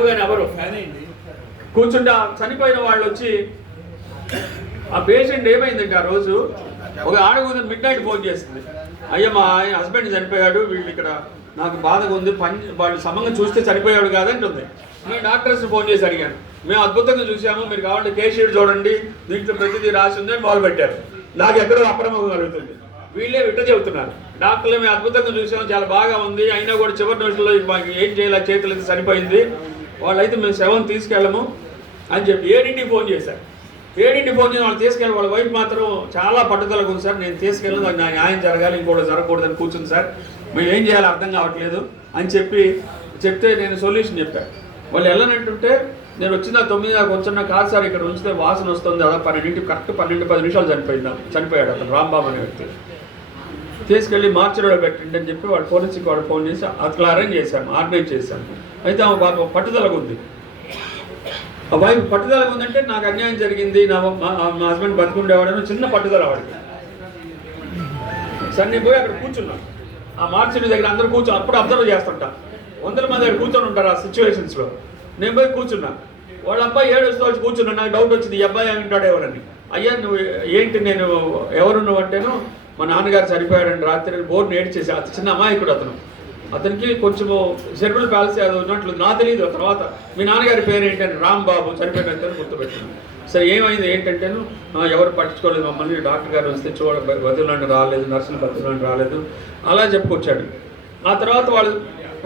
Staff కానీ ఎవరు కూర్చుంటే చనిపోయిన వాళ్ళు వచ్చి ఆ పేషెంట్ ఏమైందంటే ఆ రోజు ఒక ఆడకూతురు మిడ్ నైట్ ఫోన్ చేస్తుంది, అయ్యా మా హస్బెండ్ చనిపోయాడు, వీళ్ళు ఇక్కడ నాకు బాధగా ఉంది, వాళ్ళు సమంగా చూస్తే చనిపోయాడు కాదంటుంది. నేను డాక్టర్స్ ఫోన్ చేసి అడిగాను, మేము అద్భుతంగా చూసాము, మీరు కావాలంటే కేస్ షీట్ చూడండి, దీంట్లో ప్రతిదీ రాసి ఉంది అని మొదలు పెట్టారు. నాకు ఎక్కడో అప్రమం కలుగుతుంది. వీళ్ళే విట్ట చెబుతున్నారు, డాక్టర్లు మేము అద్భుతంగా చూసాము, చాలా బాగా ఉంది, అయినా కూడా చివరి రోజుల్లో మాకు ఏం చేయాలి, చేతులు అయితే సరిపోయింది, వాళ్ళైతే మేము శవం తీసుకెళ్ళము అని చెప్పి 7ంటికి ఫోన్ చేశారు. 7ంటికి ఫోన్ చేసి వాళ్ళు తీసుకెళ్ళి వాళ్ళ వైఫ్ మాత్రం చాలా పట్టుదలకు ఉంది సార్, నేను తీసుకెళ్ళను, నాకు న్యాయం జరగాలి, ఇంకోటి జరగకూడదని కూర్చుంది సార్, మేము ఏం చేయాలో అర్థం కావట్లేదు అని చెప్తే నేను సొల్యూషన్ చెప్పాను. వాళ్ళు వెళ్ళనంటుంటే నేను వచ్చిన 9 దాకా వచ్చున్నా కాదు సార్, ఇక్కడ ఉంచితే వాసన వస్తుంది, అలా 12ంటికి కరెక్ట్ 12-10 నిమిషాలు చనిపోయాడు అతను రాంబాబు అనే వ్యక్తి. తీసుకెళ్ళి మార్చిలో పెట్టండి అని చెప్పి వాడు ఫోరెన్సిక్ వాడు ఫోన్ చేసి అట్లా అరేంజ్ చేశాము, ఆర్గనైజ్ చేశాము. అయితే ఆమె బాగా పట్టుదలకు ఉంది, ఆ వైఫ్ పట్టుదలకు ఉందంటే నాకు అన్యాయం జరిగింది, మా హస్బెండ్ బతుకుండేవాడని చిన్న పట్టుదల వాడికి. సరే నేను పోయి అక్కడ కూర్చున్నాను, ఆ మార్చి దగ్గర అందరూ కూర్చొని అప్పుడు అబ్జర్వ్ చేస్తుంటా, 100 మంది దగ్గర కూర్చొని ఉంటారు ఆ సిచ్యువేషన్స్లో. నేను పోయి కూర్చున్నా, వాళ్ళ అబ్బాయి ఏడుస్తూ వచ్చి కూర్చున్నా. నాకు డౌట్ వచ్చింది, ఈ అబ్బాయి ఉంటాడు ఎవరని. అయ్యా నువ్వు ఏంటి, నేను ఎవరు నువ్వు అంటేను, మా నాన్నగారు చనిపోయాడని రాత్రి బోర్డుని ఏడ్చేసి, అతి చిన్న అమాయకుడు అతనికి కొంచెము సెర్బల్ పాలసీ అది ఉన్నట్లు నాకు తెలియదు. తర్వాత మీ నాన్నగారి పేరు ఏంటంటే రాంబాబు చనిపోయినంతని గుర్తుపెట్టాను. సరే ఏమైంది ఏంటంటేను, ఎవరు పట్టించుకోలేదు మమ్మల్ని, డాక్టర్ గారు వస్తే బతుకులాంటి రాలేదు, నర్సులు బతుకులాంటి రాలేదు అలా చెప్పుకొచ్చాడు. ఆ తర్వాత వాళ్ళు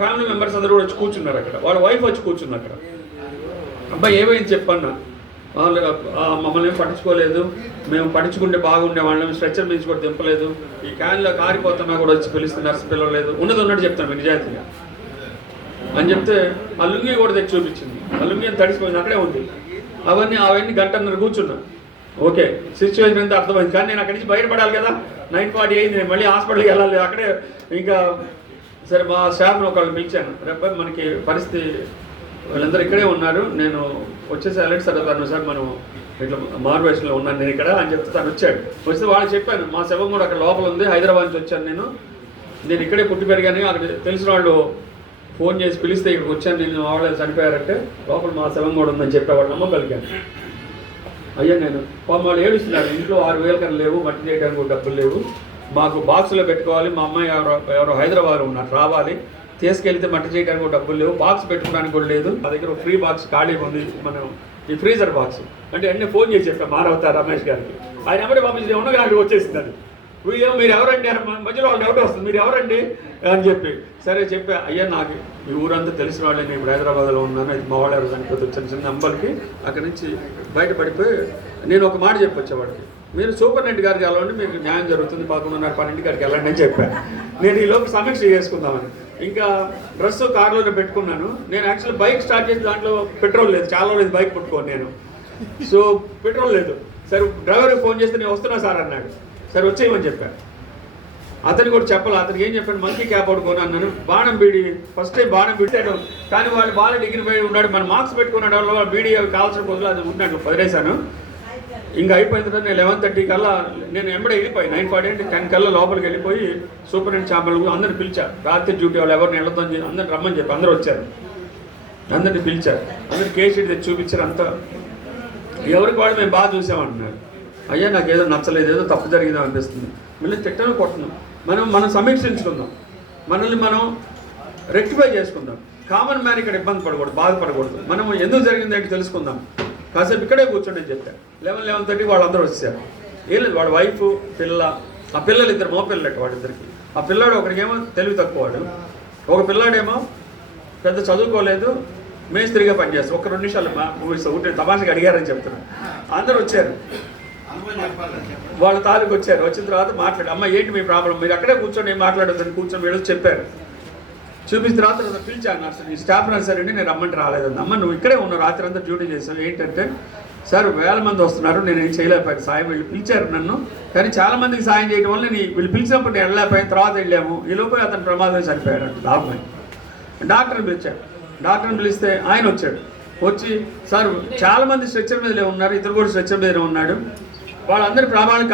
ఫ్యామిలీ మెంబర్స్ అందరూ కూడా వచ్చి కూర్చున్నారు అక్కడ, వాళ్ళ వైఫ్ వచ్చి కూర్చున్నారు అక్కడ. అబ్బాయి ఏమైంది చెప్పన్నా, వాళ్ళు మమ్మల్ని ఏం పట్టించుకోలేదు, మేము పట్టించుకుంటే బాగుండే వాళ్ళని స్ట్రెచ్చర్ మీద కూడా దింపలేదు, ఈ క్యాన్లో కారిపోతున్నా కూడా వచ్చి పిలిస్తే నర్సు పిలవలేదు, ఉన్నది ఉన్నట్టు చెప్తాను నిజాయితీగా అని చెప్తే ఆ లుంగి కూడా తెచ్చి చూపించింది. ఆ లుంగి అని తడిసిపోయింది, అక్కడే ఉంది. అవన్నీ గంటన్నర కూర్చున్నా. ఓకే సిచ్యువేషన్ అంతా అర్థమైంది, కానీ నేను అక్కడి నుంచి బయటపడాలి కదా. 9:40 అయింది, నేను మళ్ళీ హాస్పిటల్కి వెళ్ళాలి. అక్కడే ఇంకా సరే మా స్టాఫ్ని ఒకళ్ళు పిలిచాను, రేపు మనకి పరిస్థితి వీళ్ళందరూ ఇక్కడే ఉన్నారు, నేను వచ్చేసి అలర్ట్ సార్ అన్నాను, సార్ మనం ఇట్లా మార్వేషన్లో ఉన్నాను నేను ఇక్కడ అని చెప్తే తను వచ్చాడు. వస్తే వాళ్ళు చెప్పాను, మా శవం కూడా అక్కడ లోపల ఉంది, హైదరాబాద్ నుంచి వచ్చాను నేను ఇక్కడే పుట్టి పెరిగాను, అక్కడ తెలిసిన వాళ్ళు ఫోన్ చేసి పిలిస్తే ఇక్కడికి వచ్చాను, నేను వాళ్ళు చనిపోయారంటే లోపల మా శవం కూడా ఉందని చెప్పేవాళ్ళు నమ్మగలిగాను. అయ్యా నేను వాళ్ళు ఏడుస్తున్నారు, ఇంట్లో 6,000 కన్నా లేవు, మట్టి చేయడానికి కూడా డబ్బులు లేవు, మాకు బాక్స్లో పెట్టుకోవాలి, మా అమ్మాయి ఎవరో హైదరాబాద్లో ఉన్నారు, రావాలి, తీసుకెళ్తే మట్టి చేయడానికి కూడా డబ్బులు లేవు, బాక్స్ పెట్టుకోవడానికి కూడా లేదు, మా దగ్గర ఒక ఫ్రీ బాక్స్ ఖాళీగా ఉంది, మనం ఈ ఫ్రీజర్ బాక్స్ అంటే అన్నీ ఫోన్ చేసి చెప్పాను మానవత రమేష్ గారికి. ఆయన ఎవరి పంపించి ఉండగా అక్కడికి వచ్చేసింది. అది వీళ్ళు మీరు ఎవరండి అని మధ్యలో వాళ్ళు డౌట్ వస్తుంది, మీరు ఎవరండి అని చెప్పి సరే చెప్పా, అయ్యా నాకు ఈ ఊరంతా తెలిసిన వాళ్ళే, నేను ఇప్పుడు హైదరాబాద్లో ఉన్నాను, అయితే మా వాళ్ళు ఎవరు చనిపోతే చిన్న అంబలకి అక్కడి నుంచి బయటపడిపోయి నేను ఒక మాట చెప్పొచ్చేవాడికి, మీరు సూపరింటెండెంట్ గారికి వెళ్ళండి, మీకు న్యాయం జరుగుతుంది, 11:30 12 గారికి వెళ్ళండి అని చెప్పాను. నేను ఈ లోపు సమీక్ష చేసుకుందామని ఇంకా డ్రెస్ కార్లోనే పెట్టుకున్నాను. నేను యాక్చువల్లీ బైక్ స్టార్ట్ చేసి దాంట్లో పెట్రోల్ లేదు, చాలా లేదు బైక్ పుట్టుకోను నేను, సో పెట్రోల్ లేదు. సరే డ్రైవర్కి ఫోన్ చేస్తే నేను వస్తున్నా సార్ అన్నాడు, సరే వచ్చేయమని చెప్పాను. అతను కూడా చెప్పాలి, అతనికి ఏం చెప్పాను, మంకీ క్యాప్ పడుకోను అన్నాను. బాణం బీడి ఫస్ట్ టైం బాణం పెట్టాడు, కానీ వాళ్ళు బాగా డిగ్నిఫై ఉన్నాడు, మన మార్క్స్ పెట్టుకున్నాడు, వాళ్ళు బీడీ కావాల్సిన పొద్దులు అది ఉన్నాడు వదిలేశాను. ఇంకా అయిపోయిన తర్వాత నేను 11:30 కల్లా నేను ఎంబడే వెళ్ళిపోయి 9:40 అంటే 10 కల్లా లోపలికి వెళ్ళిపోయి సూపరింటెండెంట్ ఛాంబర్లు అందరిని పిలిచారు. రాత్రి డ్యూటీ వాళ్ళు ఎవరిని వెళ్ళొద్దని చెప్పి అందరిని రమ్మని చెప్పి అందరూ వచ్చారు, అందరిని పిలిచారు, అందరు కేసు షీట్ తెచ్చి చూపించారు. అంతా ఎవరికి వాడు మేము బాగా చూసామంటున్నారు. అయ్యా నాకు ఏదో నచ్చలేదు, ఏదో తప్పు జరిగిందో అనిపిస్తుంది, మళ్ళీ తిట్టను కొట్టను, మనం సమీక్షించుకుందాం, మనల్ని మనం రెక్టిఫై చేసుకుందాం. కామన్ మ్యాన్ ఇక్కడ ఇబ్బంది పడకూడదు, బాధపడకూడదు, మనం ఎందుకు జరిగింది ఏంటి తెలుసుకుందాం, కాసేపు ఇక్కడే కూర్చోండి అని చెప్పాను. 11:30 వాళ్ళందరూ వచ్చారు. ఏం లేదు, వాడు వైఫ్ పిల్ల, ఆ పిల్లలు ఇద్దరు మోపిల్లట వాళ్ళిద్దరికి. ఆ పిల్లాడు ఒకరికేమో తెలివి తక్కువ వాడు, ఒక పిల్లాడేమో పెద్ద చదువుకోలేదు, మేస్త్రిగా పనిచేస్తారు. ఒక 2 నిమిషాలు ఒకటి తమాషగా అడిగారని చెప్తున్నాను. అందరూ వచ్చారు, వాళ్ళ తాలూకు వచ్చారు. వచ్చిన తర్వాత మాట్లాడు, అమ్మ ఏంటి మీ ప్రాబ్లం, మీరు అక్కడే కూర్చొని ఏం మాట్లాడొద్దని కూర్చొని వీళ్ళు చెప్పారు. చూపించిన తర్వాత పిలిచాను నర్సరీ స్టాఫ్ నర్సరీ అండి, నేను రమ్మంటే రాలేదండి. అమ్మ నువ్వు ఇక్కడే ఉన్నావు, రాత్రి అంతా డ్యూటీ చేసావు, ఏంటంటే సార్ 1000 మంది వస్తున్నారు, నేను ఏం చేయలేకపోయాను సాయం, వీళ్ళు పిలిచారు నన్ను, కానీ చాలా మందికి సాయం చేయడం వల్ల వీళ్ళు పిలిచినప్పుడు నేను వెళ్ళలేకపోయాను, తర్వాత వెళ్ళాము, ఈ లోపల అతను ప్రమాదం చనిపోయాడు అంట లాభమై. డాక్టర్ని పిలిచాడు, డాక్టర్ని పిలిస్తే ఆయన వచ్చాడు, వచ్చి సార్ చాలామంది స్ట్రెచ్చర్ మీదలే ఉన్నారు, ఇతను కూడా స్ట్రెచ్చర్ మీదనే ఉన్నాడు, వాళ్ళందరి ప్రాణాలు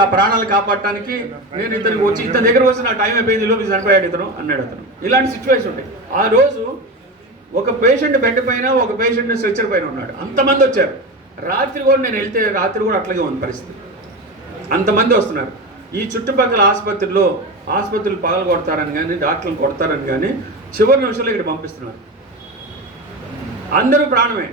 కాపాడటానికి నేను ఇతనికి వచ్చి ఇతని దగ్గర వచ్చి నా టైం అయిపోయింది, లోపు చనిపోయాడు ఇతను అన్నాడు. అతను ఇలాంటి సిచ్యువేషన్ ఉంటాయి. ఆ రోజు ఒక పేషెంట్ బెడ్ పైన, ఒక పేషెంట్ స్ట్రెచ్చర్ పైన ఉన్నాడు. అంతమంది వచ్చారు. రాత్రి కూడా నేను వెళ్తే రాత్రి కూడా అట్లాగే ఉంది పరిస్థితి. అంతమంది వస్తున్నారు. ఈ చుట్టుపక్కల ఆసుపత్రులు పగలు కొడతారని కానీ, డాక్టర్లు కొడతారని కానీ చివరి నిమిషంలో ఇక్కడ పంపిస్తున్నారు. అందరూ ప్రాణమే,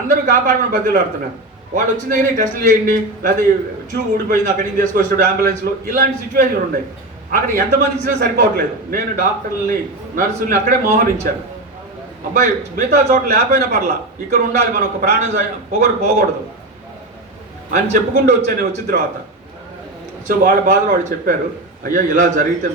అందరూ కాపాడమని బతులాడుతున్నారు. వాళ్ళు వచ్చిన దగ్గర టెస్టులు చేయండి, లేకపోతే ట్యూబ్ ఊడిపోయింది అక్కడి నుంచి తీసుకొచ్చాడు అంబులెన్స్లో, ఇలాంటి సిచ్యువేషన్లు ఉన్నాయి. అక్కడ ఎంతమంది ఇచ్చినా సరిపోవట్లేదు. నేను డాక్టర్లని, నర్సుల్ని అక్కడే మోహరించాను. అబ్బాయి మిగతా చోట్ల లేకపోయినా పర్లా, ఇక్కడ ఉండాలి, మనం ఒక ప్రాణం పోకూడదు అని చెప్పుకుంటూ వచ్చాను. నేను వచ్చిన తర్వాత వాళ్ళ బాధలు వాళ్ళు చెప్పారు. అయ్యా ఇలా జరిగితే